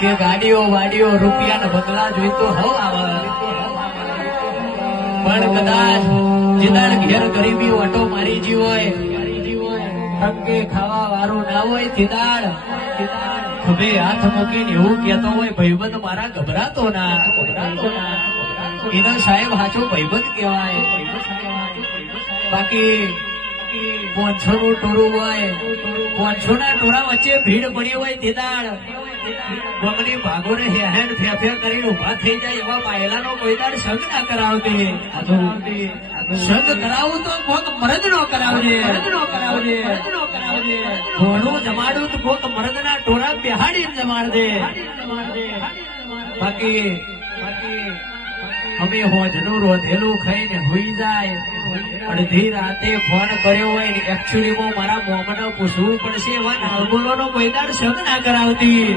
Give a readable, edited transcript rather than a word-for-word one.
કે ગાડીઓ વાડીઓ રૂપિયા બંગલા જોઈ તો હવ આવે પણ કદાચ જેદાર ઘેર ગરીબી ઓટો મારી જી હોય ટંકે ખાવા વાળું ના હોય તેદાર ખભે હાથ મૂકીને એવું કહેતો હોય ભાઈબંધ મારા ગભરાતો ના એનો સાહેબ હાચો ભાઈબંધ કહેવાય. બાકી 500 નું ટોળું હોય 500 ના ટોળા વચ્ચે ભીડ પડી હોય તેદાર ગમની ભાગોને હેહેન ફેફે કરીને ઉભા થઈ જાય એવા પાયલાનો કોઈ દાડ સંગ ના કરાવતી. સંગ કરાવું તો કોક મરદ નો કરાવજે ઘોડું જમાડું તો કોક મરદ ના ટોળા બેહાડીને જમાડજે. બાકી અમે હોજનું રોધેલું ખાઈને હોઈ જાય અડધી રાતે ફોન કર્યો હોય ને એકચ્યુઅલી મારા મોમને પૂછવું પડશે એવા નાળગોળોનો કોઈ દાડ સંગ ના કરાવતી.